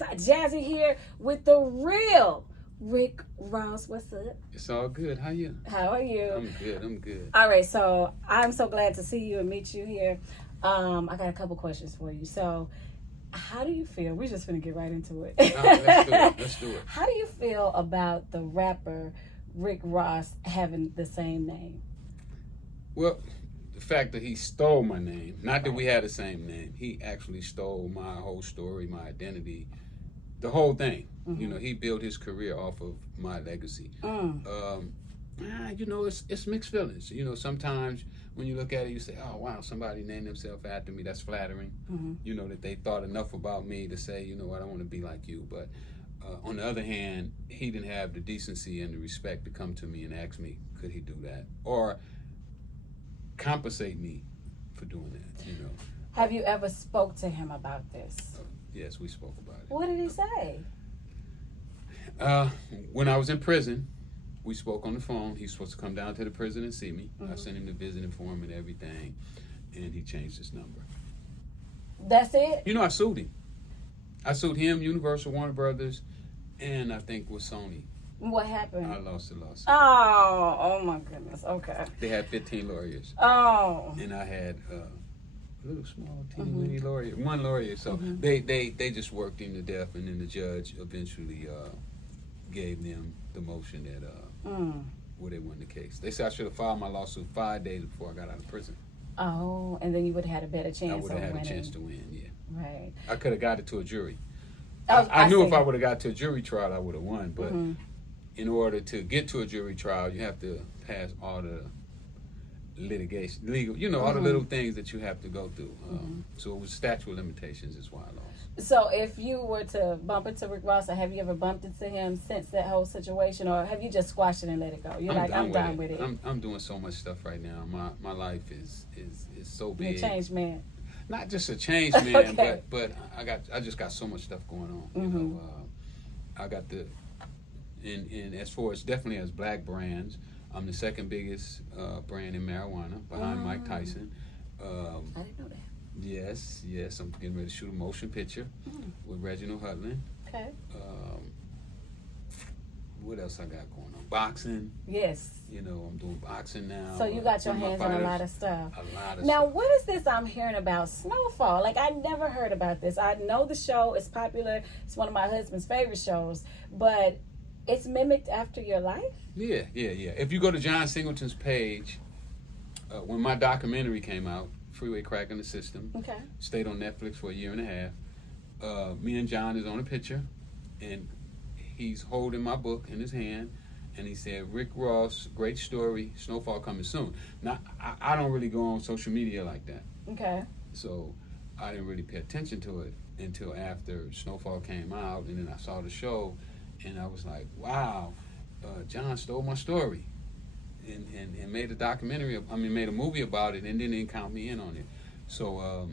guys, Jazze here with the real Rick Ross. What's up? It's all good. How you? How are you? I'm good. I'm good. All right, so I'm so glad to see you and meet you here. I got a couple questions for you. So, how do you feel? We're just gonna get right into it. Let's do it. Let's do it. How do you feel about the rapper Rick Ross having the same name? Well, the fact that he stole my name, not that we had the same name, he actually stole my whole story, my identity, the whole thing. Mm-hmm. You know, he built his career off of my legacy. You know, it's mixed feelings. You know, sometimes when you look at it, you say, oh, wow, somebody named themselves after me. That's flattering. Mm-hmm. You know, that they thought enough about me to say, you know what, I want to be like you. But on the other hand, he didn't have the decency and the respect to come to me and ask me, could he do that? Or compensate me for doing that, you know. Have you ever spoke to him about this? Yes, we spoke about it. What did he say? When I was in prison, we spoke on the phone. He's supposed to come down to the prison and see me. Mm-hmm. I sent him the visiting form and everything, and he changed his number. That's it? You know, I sued him. I sued him, Universal, Warner Brothers, and I think with Sony. What happened? I lost the lawsuit. Oh my goodness. Okay. They had 15 lawyers. Oh. And I had a little small teeny lawyer, one lawyer. So Mm-hmm. they just worked him to death, and then the judge eventually gave them the motion that where they won the case. They said I should have filed my lawsuit 5 days before I got out of prison. Oh, and then you would have had a better chance. I would have had winning. a chance to win. Yeah. Right. I could have got it to a jury. Oh, I knew see. if I would have got to a jury trial, I would have won. But in order to get to a jury trial, you have to pass all the litigation, legal, you know, all the little things that you have to go through. So it was statute of limitations is why I lost. So if you were to bump into Rick Ross, or have you ever bumped into him since that whole situation, or have you just squashed it and let it go? You're I'm done with it. I'm doing so much stuff right now. My life is so big. You're a changed man. Not just a changed man, Okay. but I just got so much stuff going on. You know, I got and as far as definitely as black brands, I'm the second biggest brand in marijuana behind Mike Tyson. I didn't know that. Yes, I'm getting ready to shoot a motion picture with Reginald Hudlin. Okay. What else I got going on? Boxing. Yes. You know, I'm doing boxing now. So you got your hands on a lot of stuff. A lot of now, stuff. what is this I'm hearing about Snowfall? Like, I never heard about this. I know the show is popular. It's one of my husband's favorite shows. But it's mimicked after your life? Yeah. If you go to John Singleton's page, when my documentary came out, Freeway Cracking the System, stayed on Netflix for a year and a half. Me and John is on a picture, and he's holding my book in his hand, and he said, Rick Ross, great story, Snowfall coming soon. Now, I don't really go on social media like that. Okay. So I didn't really pay attention to it until after Snowfall came out, and then I saw the show, and I was like, wow, John stole my story. And made a documentary, made a movie about it, and didn't count me in on it. So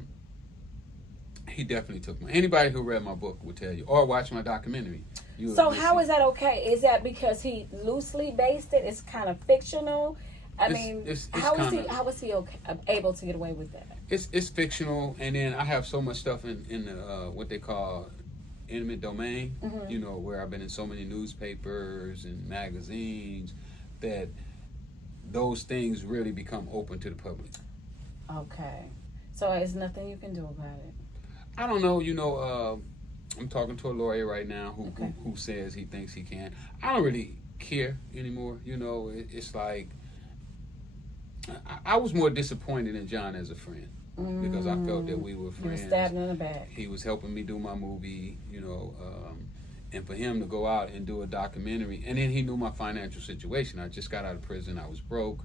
he definitely took anybody who read my book will tell you, or watch my documentary. So how is that okay? Is that because he loosely based it? It's kind of fictional? How is he able to get away with that? It's fictional, and then I have so much stuff in what they call intimate domain, you know, where I've been in so many newspapers and magazines that those things really become open to the public. Okay. So there's nothing you can do about it? I don't know. You know, I'm talking to a lawyer right now who says he thinks he can. I don't really care anymore. You know, it's like I was more disappointed in John as a friend because I felt that we were friends. You were stabbed in the back. He was helping me do my movie, you know, and for him to go out and do a documentary, and then he knew my financial situation. I just got out of prison. I was broke.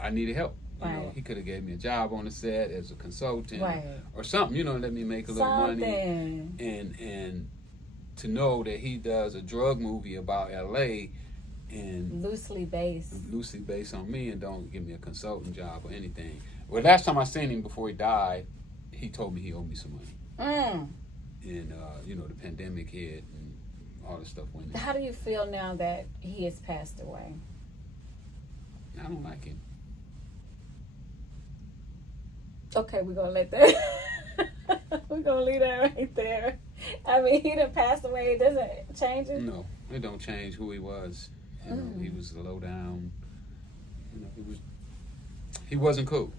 I needed help. You know, he could have gave me a job on the set as a consultant or something, you know, let me make a little money. And to know that he does a drug movie about LA and loosely based on me, and don't give me a consultant job or anything. Well, last time I seen him before he died, he told me he owed me some money. And you know, the pandemic hit and all the stuff went in. How do you feel now that he has passed away? I don't like him. Okay, we're gonna let that We're gonna leave that right there. I mean, he done passed away. It doesn't change it. No, it don't change who he was. You know, he was low down. You know, he wasn't cool.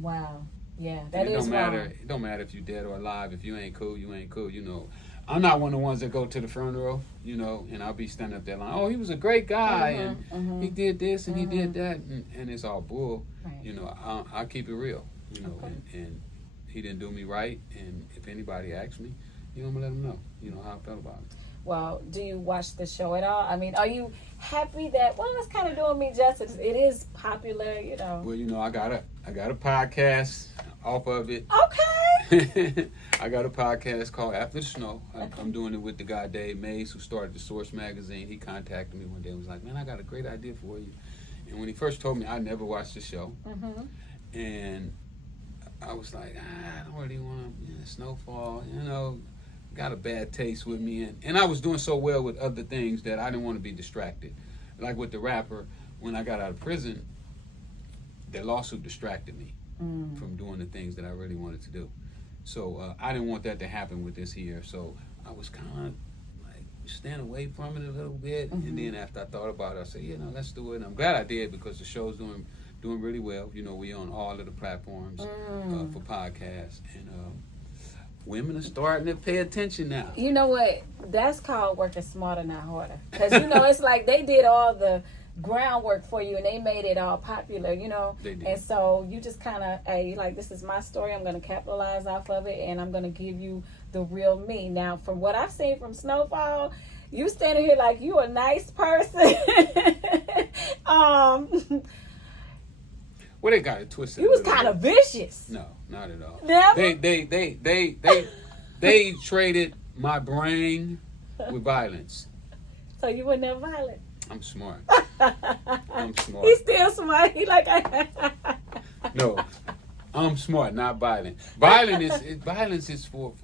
Wow. Yeah, And that it is don't wrong. matter. It don't matter if you're dead or alive. If you ain't cool, you ain't cool. You know, I'm not one of the ones that go to the funeral. You know, and I'll be standing up there like, oh, he was a great guy, and he did this and he did that, and it's all bull. Right. You know, I keep it real. You know, Okay. and he didn't do me right. And if anybody asks me, you know, I'm gonna let them know. You know how I felt about it. Well, do you watch the show at all? I mean, are you happy that, well, it's kind of doing me justice. It is popular, you know. Well, you know, I got a podcast off of it. Okay. I got a podcast called After the Snow. I'm doing it with the guy Dave Mays, who started the Source magazine. He contacted me one day and was like, man, I got a great idea for you. And when he first told me, I never watched the show. And I was like, I don't really want to, Snowfall, you know, got a bad taste with me. And I was doing so well with other things that I didn't want to be distracted. Like with the rapper, when I got out of prison, that lawsuit distracted me from doing the things that I really wanted to do. So I didn't want that to happen with this here. So I was kind of like staying away from it a little bit. And then after I thought about it, I said, you know, let's do it. And I'm glad I did, because the show's doing really well. You know, we on all of the platforms for podcasts. And women are starting to pay attention now. You know what? That's called working smarter, not harder. Because, you know, it's like they did all the groundwork for you and they made it all popular, you know. They did. And so you just kind of, hey, like, this is my story. I'm going to capitalize off of it, and I'm going to give you the real me. Now, from what I've seen from Snowfall, you standing here like you a nice person. Well, they got it twisted. You was kind of vicious. No, not at all. Never? They traded my brain with violence. So you were never violent. I'm smart. I'm smart. He's still smart. He like No, I'm smart, not violent. Violence is for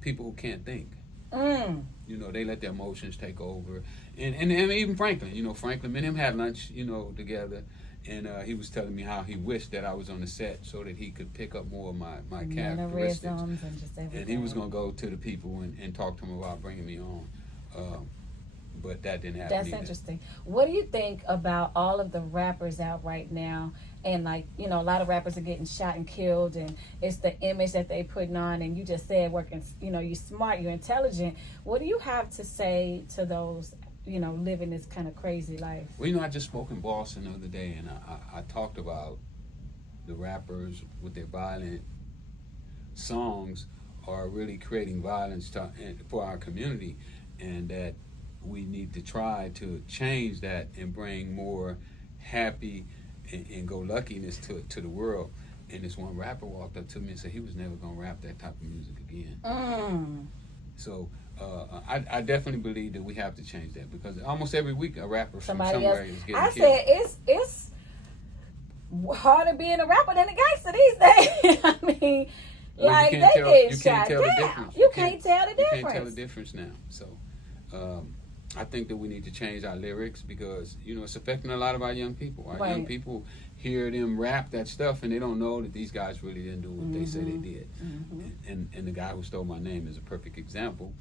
people who can't think. You know, they let their emotions take over. And even Franklin, you know, Franklin and him had lunch, you know, together. And he was telling me how he wished that I was on the set so that he could pick up more of my characteristics. And just everything. And he was going to go to the people and talk to them about bringing me on. But that didn't happen. That's either. interesting. What do you think about all of the rappers out right now? And, like, you know, a lot of rappers are getting shot and killed, and it's the image that they putting on. And you just said working, you know, you're smart, you're intelligent. What do you have to say to those, you know, living this kind of crazy life? Well, you know, I just spoke in Boston the other day, and I talked about the rappers with their violent songs are really creating violence for our community, and that we need to try to change that and bring more happy and go-luckiness to the world. And this one rapper walked up to me and said he was never going to rap that type of music again. So I definitely believe that we have to change that, because almost every week a rapper from somewhere is getting killed. Said it's harder being a rapper than a gangster these days. I mean, well, like, they get shot tell down. the difference. You can't tell the difference. You can't tell the difference now. So I think that we need to change our lyrics, because, you know, it's affecting a lot of our young people. Our young people hear them rap that stuff and they don't know that these guys really didn't do what they say they did. And the guy who stole my name is a perfect example.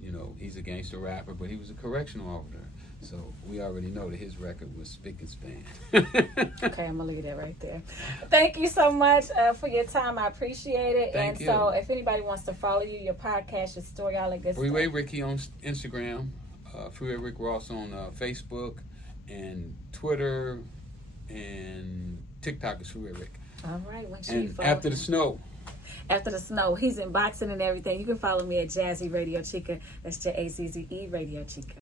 You know, he's a gangster rapper, but he was a correctional officer. So we already know that his record was spick and span. Okay, I'm going to leave that right there. Thank you so much for your time. I appreciate it. Thank you. So if anybody wants to follow you, your podcast, your story, all that good Freeway stuff. Ricky on Instagram, Freeway Rick Ross on Facebook, and Twitter, and TikTok is Freeway Rick. All right. And After the Snow. After the Snow. He's in boxing and everything. You can follow me at Jazze Radio-Chica. That's Jazze Radio-Chica.